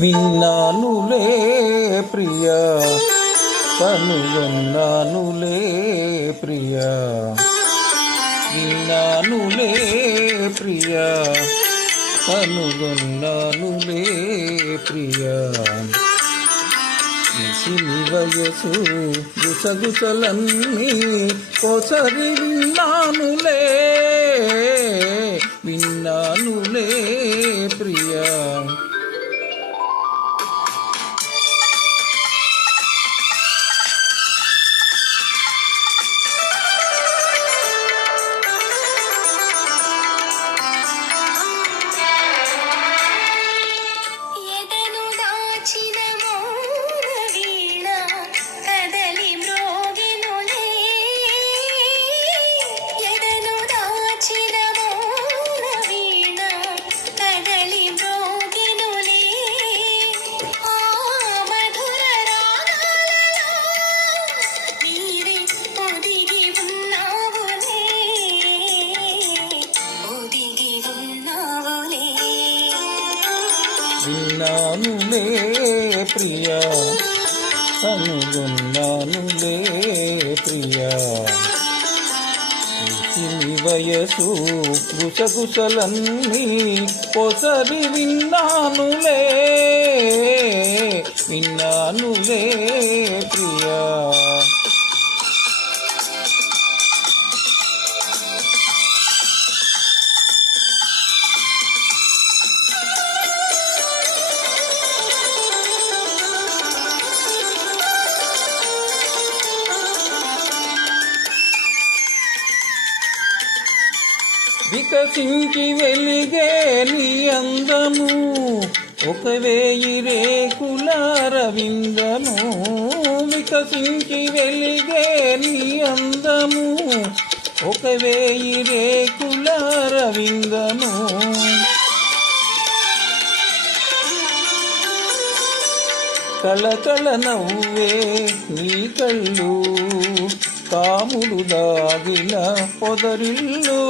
విన్నానులే ప్రియా, కనుగొన్నానులే ప్రియా, విన్నానులే ప్రియా, కనుగొన్నానులే ప్రియా. ఇసిని వయసు గుసగుసలన్నీ కోసరి విన్నానులే, విన్నానులే ప్రియా. విన్నానులే ప్రియా, కనుగొన్నానులే ప్రియా. ఇసిని వయసు గుసగుసలన్నీ పొసరి విన్నానులే, విన్నానులే ప్రియా. వికసించి వెలిగే నీ అందము, 1000 రేకుల రవిందము. వికసించి వెలిగే నీ అందము, 1000 రేకుల రవిందము. కళకళ నవ్వే నీ కళ్ళు, కాముడు దాగిన పొదరిల్లు.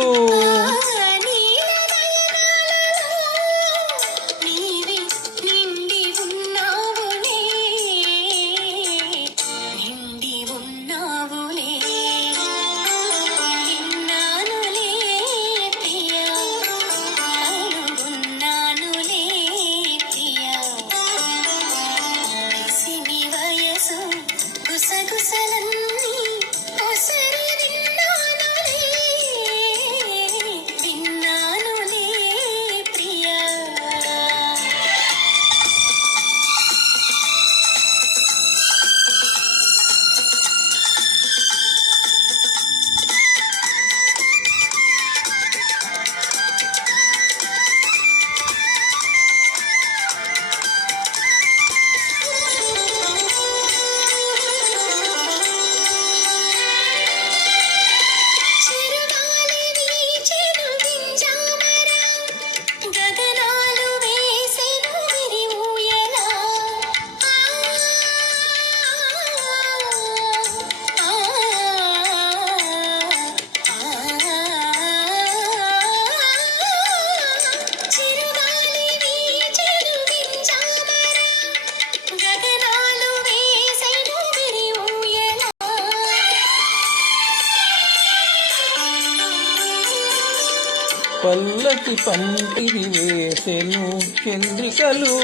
పల్లకి పంపిరి వేసెను చంద్రికలు,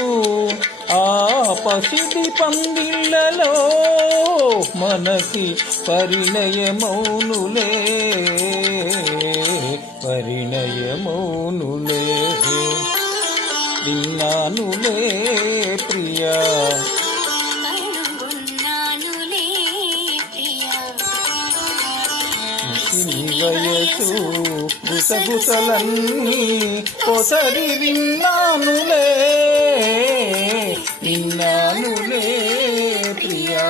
ఆ పసిడి పందిళ్ళలో మనకి పరిణయమౌనులే, పరిణయమౌనులే. విన్నానులే ప్రియా, ఇసిని వయసు గుసగుసలన్నీ పొసరి విన్నానులే, విన్నానులే ప్రియా.